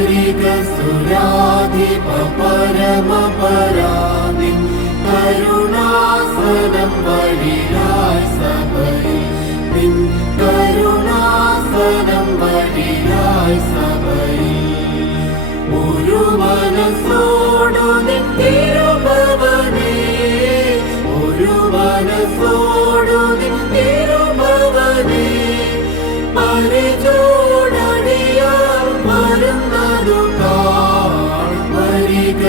പരിഗസുരാധിപ പരമപരാനിൻ കരുണാസനം വഴിയായി സഭയിൽ നിൻ കരുണാസനം വഴിയായി സഭയിൽ ഒരു മനസ്സോടു നിൻ തിരുഭവനേ ഒരു മനസ്സോടു നിൻ തിരുഭവനേ പരിചോടടിയാൽ വരുന്നതു കാൺ പരിഗസുരാധിപ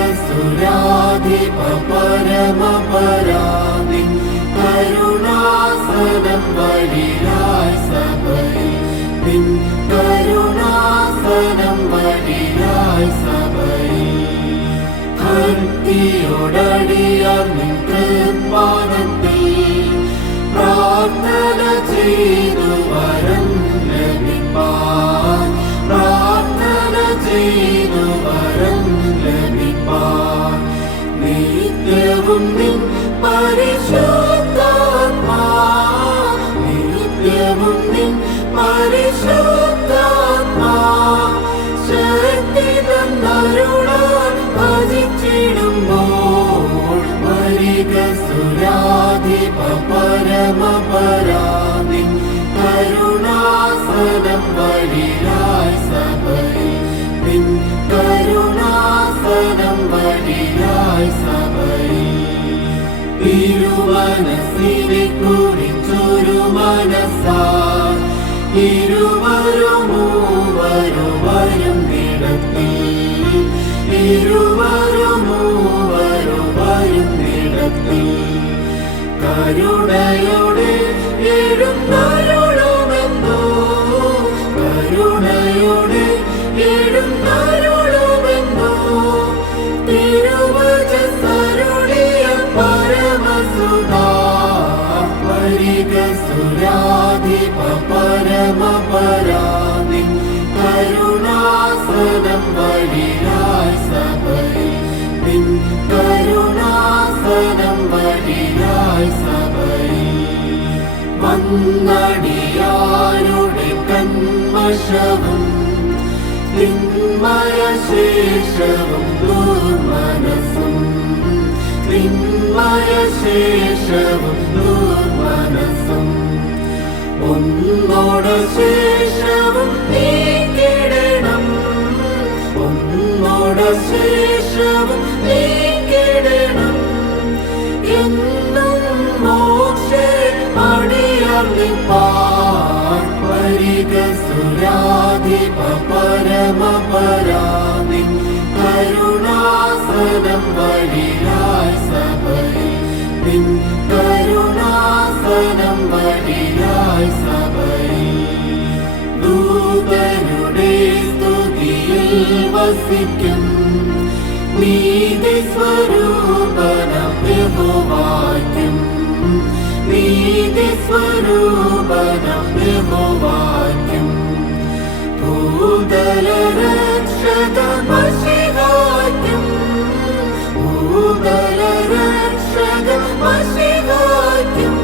പരമപരാനിൻ കരുണാസനം വഴിയായി സഭയിൽ നിൻ കരുണാസനം വഴിയായി സഭയിൽ ഭക്തിയോടടിയാൽ നിൻ തൃപ്പാദത്തിൽ പ്രാർത്ഥന ചെയ്തു വരം ലഭിപ്പാൻ പ്രാർത്ഥന ചെയ്തു വരം ലഭിപ്പാൻ നിത്യവും നിൻ പരിശുദ്ധാത്മാ നിത്യവും നിൻ പരിശുദ്ധാത്മാ ശക്തി തന്നരുളാൻ ഭജിച്ചിടുമ്പോൾ പരിഗസുരാധിപ പരമപരാനിൻ കരുണാസനം വഴിയായി സഭയിൽ നിൻ കരുണാസനം വഴിയായി സഭയിൽ തിരുമനസ്സിനെ കുറിച്ചൊരു മനസ്സാൽ ഇരുവരും മൂവരും വരുന്നിടത്തിൽ ഇരുവരും മൂവരും വരുന്നിടത്തിൽ കരുണയോടെ എഴുന്നരുളുമെന്നോ കരുണയോടെ എഴുന്നരുളുമെന്നോ തിരുവചസ്സരുളിയ പരമസുധാ പരിഗസുരാധിപ പരമപരാനിൻ കരുണാസനം വഴിയായി സഭയിൽ നിൻ കരുണാസനം വഴിയായി സഭയിൽ വന്നടിയാരുടെ കന്മഷവും തിന്മയശേഷവും ദുർമനസ്സും തിന്മയശേഷവും ദുർമനസ്സും ഒന്നോട് ശേഷവും നീക്കിടണം ഒന്നോട് ശേഷവും നീക്കിടണം എന്നും മോക്ഷേ അടിയർന്നിപ്പാൻ പരിഗസുരാധിപ പരമപരാനിൻ കരുണാസനം വഴിയായി സഭയിൽ നിൻ കരുണാസനം വഴിയായി സഭയിൽ ദൂതരുടെ സ്തുതിയിൽ വസിക്കും നീതി സ്വരൂപനം യഹോവായ്ക്കും നീതി സ്വരൂപനം യഹോവായ്ക്കും ഭൂതല രക്ഷക മശിഹായ്ക്കും ഭൂതല രക്ഷക മശിഹായ്ക്കും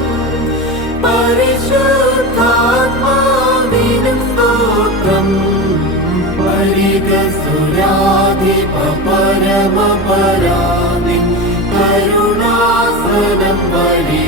പരിശുദ്ധാത്മാവിനും സ്തോത്രം പരിഗസുരാധിപ പരമപരാനിൻ കരുണാസനം വഴി